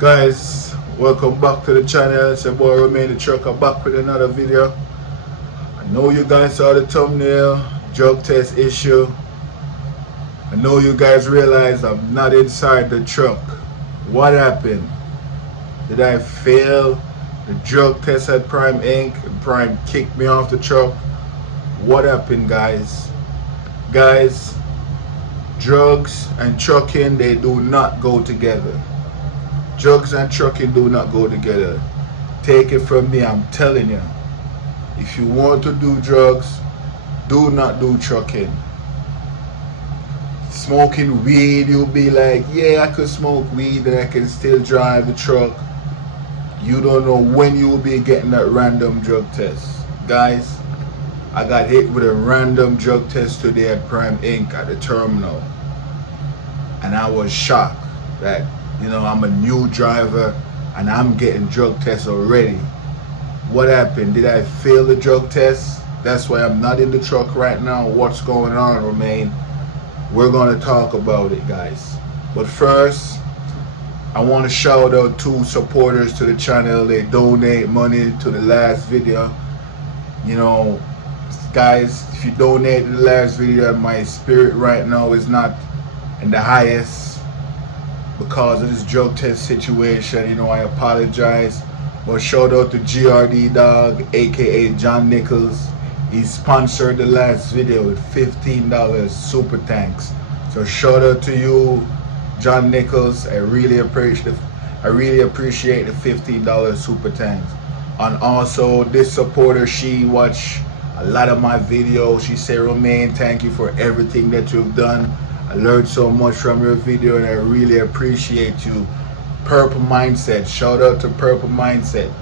Guys, welcome back to the channel. It's your boy Remain the Trucker back with another video. I know you guys saw the thumbnail, drug test issue. I know you guys realize I'm not inside the truck. What happened? Did I fail the drug test at Prime Inc? And Prime kicked me off the truck? What happened, guys? Guys, drugs and trucking, they do not go together. Drugs and trucking do not go together. Take it from me, I'm telling you. If you want to do drugs, do not do trucking. Smoking weed, you'll be like, yeah, I could smoke weed and I can still drive the truck. You don't know when you will be getting that random drug test. Guys, I got hit with a random drug test today at Prime Inc. at the terminal. And I was shocked that, I'm a new driver and I'm getting drug tests already. What happened? Did I fail the drug test? That's why I'm not in the truck right now. What's going on, Romain? We're going to talk about it, guys. But first, I want to shout out two supporters to the channel. They donate money to the last video. Guys, if you donate to the last video, my spirit right now is not in the highest because of this drug test situation. I apologize. But shout out to GRD Dog, aka John Nichols. He sponsored the last video with $15 super thanks. So shout out to you, John Nichols. I really appreciate the $15 super thanks. And also this supporter, she watched a lot of my videos. She said, Romain, thank you for everything that you've done. I learned so much from your video and I really appreciate you. Purple Mindset, shout out to Purple Mindset.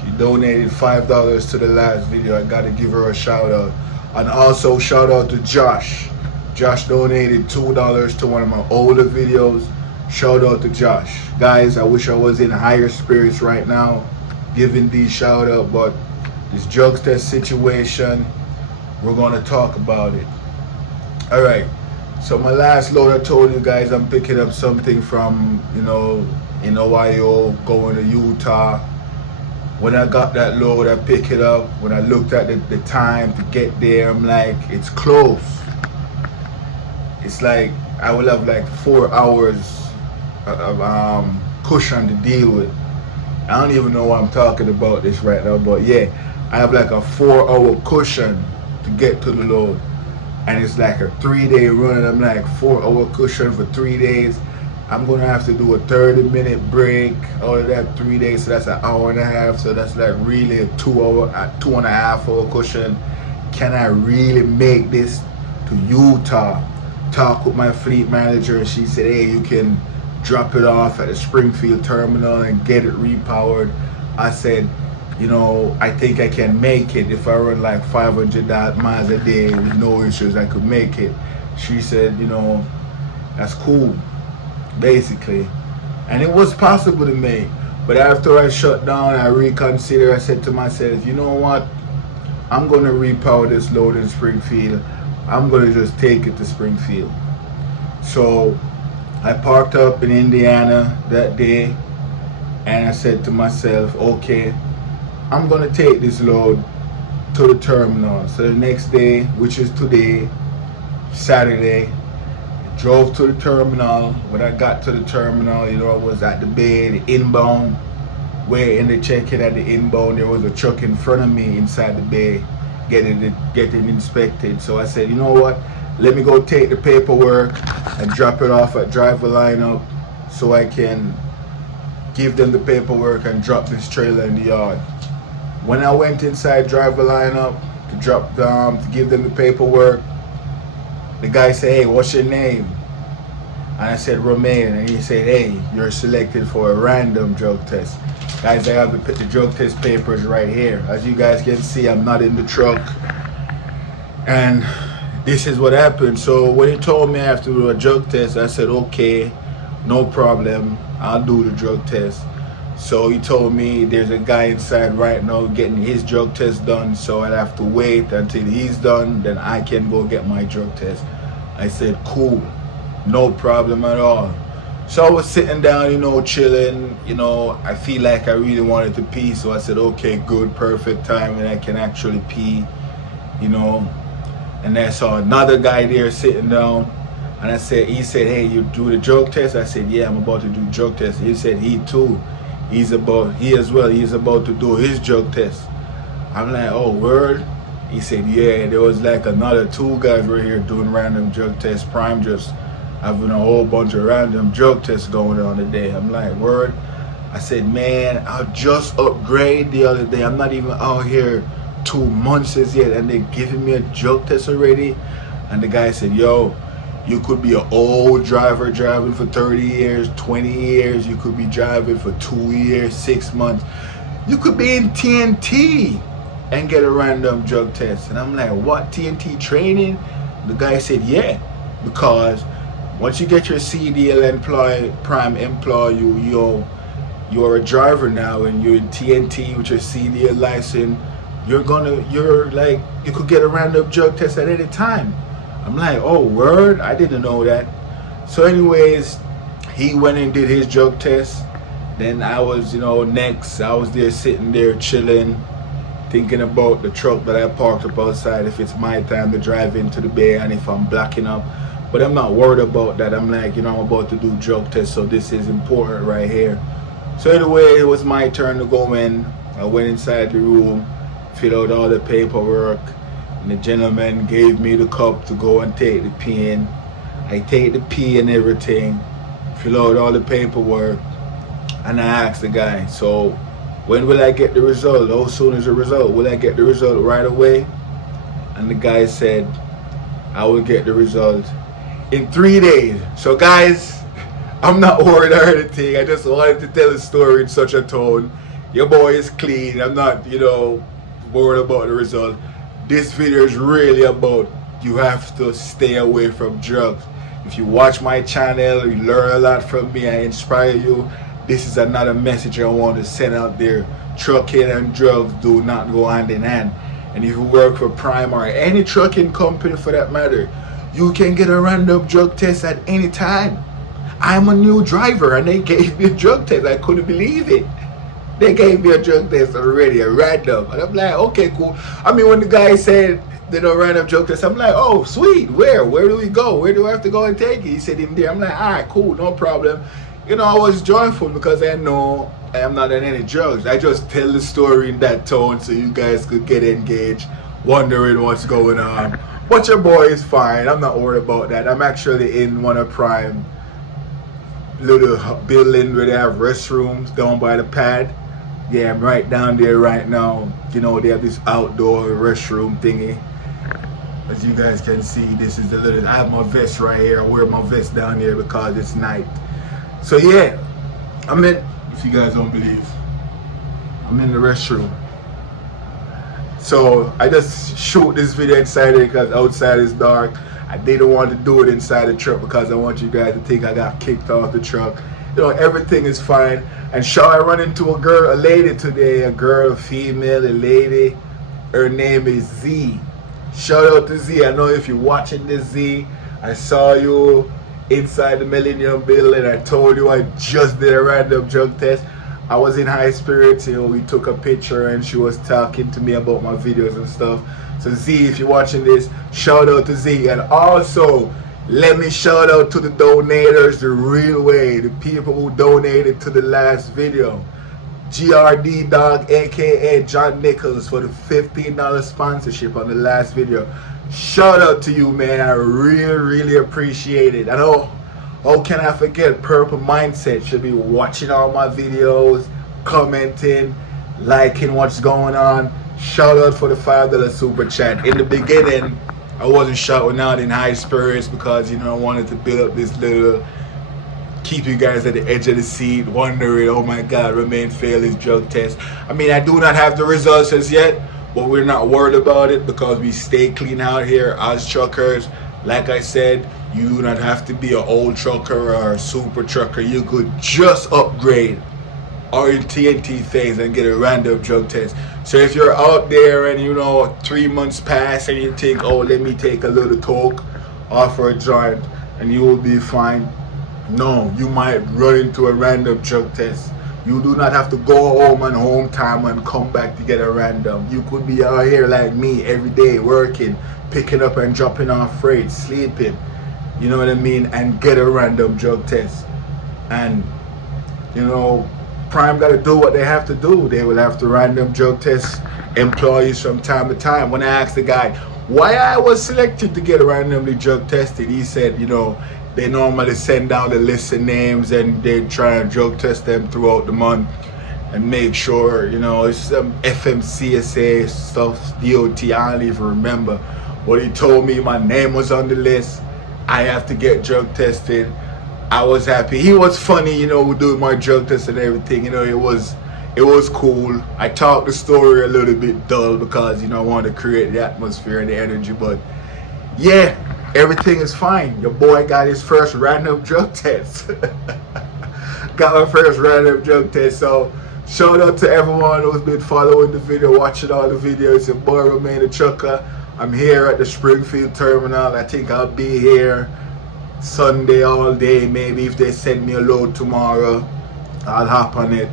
She donated $5 to the last video. I gotta give her a shout out. And also shout out to Josh. Josh donated $2 to one of my older videos. Shout out to Josh. Guys, I wish I was in higher spirits right now giving these shout out, but this drug test situation, we're gonna talk about it. All right. So my last load, I told you guys I'm picking up something from, in Ohio, going to Utah. When I got that load, I picked it up. When I looked at the time to get there, I'm like, it's close. It's like I will have like 4 hours of cushion to deal with. I don't even know why I'm talking about this right now, but yeah, I have like a 4-hour cushion to get to the load. And it's like a 3-day run, and I'm like 4-hour cushion for 3 days. I'm gonna have to do a 30-minute break out of that 3 days, so that's an hour and a half. So that's like really a 2.5 hour cushion. Can I really make this to Utah? Talk with my fleet manager, and she said, hey, you can drop it off at the Springfield terminal and get it repowered. I said, I think I can make it. If I run like 500 miles a day with no issues, I could make it. She said, that's cool, basically. And it was possible to make. But after I shut down, I reconsidered. I said to myself, you know what? I'm going to repower this load in Springfield. I'm going to just take it to Springfield. So I parked up in Indiana that day. And I said to myself, okay, I'm gonna take this load to the terminal. So the next day, which is today, Saturday, I drove to the terminal. When I got to the terminal, I was at the bay, the inbound, waiting to check in at the inbound. There was a truck in front of me inside the bay, getting inspected. So I said, you know what? Let me go take the paperwork and drop it off at driver lineup so I can give them the paperwork and drop this trailer in the yard. When I went inside driver lineup to give them the paperwork, the guy said, hey, what's your name? And I said, Romain. And he said, hey, you're selected for a random drug test. Guys, I have the drug test papers right here. As you guys can see, I'm not in the truck. And this is what happened. So when he told me I have to do a drug test, I said, okay, no problem. I'll do the drug test. So he told me there's a guy inside right now getting his drug test done, so I'd have to wait until he's done, then I can go get my drug test. I said, cool, no problem at all. So I was sitting down, chilling. I feel like I really wanted to pee, so I said, okay, good, perfect time, and I can actually pee, you know. And I saw another guy there sitting down, and he said, hey, you do the drug test? I said, yeah, I'm about to do drug test. He said he too, he's about to do his drug test. I'm like, oh, word? He said, yeah, there was like another 2 guys right here doing random drug tests. Prime just having a whole bunch of random drug tests going on today. I'm like, word? I said, man, I just upgraded the other day. I'm not even out here 2 months as yet, and they're giving me a drug test already. And the guy said, yo, you could be an old driver driving for 30 years, 20 years. You could be driving for 2 years, 6 months. You could be in TNT and get a random drug test. And I'm like, what, TNT training? The guy said, yeah, because once you get your CDL Prime employ you're a driver now, and you're in TNT with your CDL license. You could get a random drug test at any time. I'm like, oh, word? I didn't know that. So anyways, he went and did his drug test. Then I was, next. I was there sitting there chilling, thinking about the truck that I parked up outside, if it's my time to drive into the bay and if I'm blacking up. But I'm not worried about that. I'm like, I'm about to do drug test, so this is important right here. So anyway, it was my turn to go in. I went inside the room, filled out all the paperwork, and the gentleman gave me the cup to go and take the pee in. I take the pee and everything, fill out all the paperwork, and I asked the guy, so when will I get the result? How soon is the result? Will I get the result right away? And the guy said, I will get the result in 3 days. So guys, I'm not worried or anything. I just wanted to tell a story in such a tone. Your boy is clean. I'm not, worried about the result. This video is really about you have to stay away from drugs. If you watch my channel, you learn a lot from me, I inspire you. This is another message I want to send out there. Trucking and drugs do not go hand in hand. And if you work for Prime or any trucking company for that matter, you can get a random drug test at any time. I'm a new driver and they gave me a drug test. I couldn't believe it. They gave me a drug test already, a random. And I'm like, okay, cool. I mean, when the guy said random drug test, I'm like, oh, sweet. Where do we go? Where do I have to go and take it? He said in there. I'm like, all right, cool, no problem. I was joyful because I know I am not on any drugs. I just tell the story in that tone so you guys could get engaged, wondering what's going on. But your boy is fine. I'm not worried about that. I'm actually in one of Prime little building where they have restrooms down by the pad. Yeah, I'm right down there right now. They have this outdoor restroom thingy. As you guys can see, this is I have my vest right here. I wear my vest down here because it's night. So yeah, if you guys don't believe, I'm in the restroom. So I just shoot this video inside here because outside is dark. I didn't want to do it inside the truck because I want you guys to think I got kicked off the truck. Everything is fine. And I run into a lady today, a female, a lady. Her name is Z. Shout out to Z. I know if you're watching this, Z, I saw you inside the Millennium Building. I told you I just did a random drug test. I was in high spirits. We took a picture and she was talking to me about my videos and stuff. So Z, if you're watching this, shout out to Z. And also, let me shout out to the donators the real way, the people who donated to the last video. GRD Dog, aka John Nichols, for the $15 sponsorship on the last video. Shout out to you, man. I really appreciate it. I know, how can I forget? Purple Mindset should be watching all my videos, commenting, liking what's going on. Shout out for the $5 super chat. In the beginning, I wasn't shouting out in high spirits because I wanted to build up this little, keep you guys at the edge of the seat, wondering, oh my God, Romain failed his drug test. I mean, I do not have the results as yet, but we're not worried about it because we stay clean out here as truckers. Like I said, you do not have to be an old trucker or a super trucker. You could just upgrade or in TNT phase and get a random drug test. So if you're out there and 3 months pass and you think, oh, let me take a little talk, offer a joint, and you will be fine. No, you might run into a random drug test. You do not have to go home on home time and come back to get a random. You could be out here like me every day working, picking up and dropping off freight, sleeping, you know what I mean, and get a random drug test. And, you know, Prime got to do what they have to do. They will have to random drug test employees from time to time. When I asked the guy why I was selected to get randomly drug tested, he said, you know, they normally send down the list of names and they try and drug test them throughout the month and make sure, you know, it's some FMCSA stuff, DOT, I don't even remember. But he told me my name was on the list. I have to get drug tested. I was happy. He was funny, you know, doing my drug test and everything. You know, it was cool. I talked the story a little bit dull because, you know, I wanted to create the atmosphere and the energy. But yeah, everything is fine. Your boy got his first random drug test. Got my first random drug test. So shout out to everyone who's been following the video, watching all the videos. Your boy Romain the Trucker. I'm here at the Springfield terminal. I think I'll be here Sunday all day. Maybe if they send me a load tomorrow, I'll hop on it.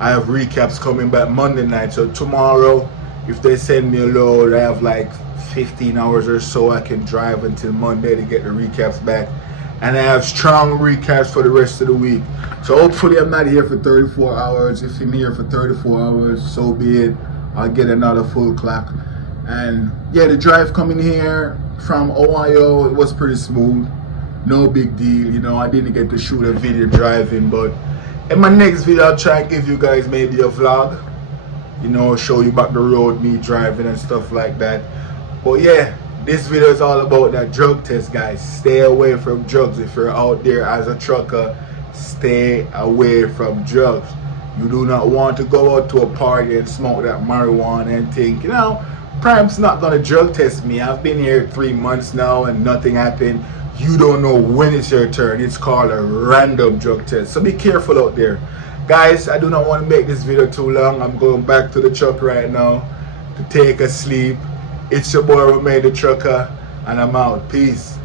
I have recaps coming back Monday night. So tomorrow, if they send me a load, I have like 15 hours or so. I can drive until Monday to get the recaps back. And I have strong recaps for the rest of the week. So hopefully I'm not here for 34 hours. If I'm here for 34 hours, so be it. I'll get another full clock. And yeah, the drive coming here from Ohio, it was pretty smooth. No big deal, you know. I didn't get to shoot a video driving, but in my next video I'll try and give you guys maybe a vlog, you know, show you back the road, me driving and stuff like that. But yeah, this video is all about that drug test, guys. Stay away from drugs. If you're out there as a trucker, stay away from drugs. You do not want to go out to a party and smoke that marijuana and think, you know, Prime's not gonna drug test me. I've been here 3 months now and nothing happened. You don't know when it's your turn. It's called a random drug test. So be careful out there. Guys, I do not want to make this video too long. I'm going back to the truck right now to take a sleep. It's your boy Romain the Trucker, and I'm out. Peace.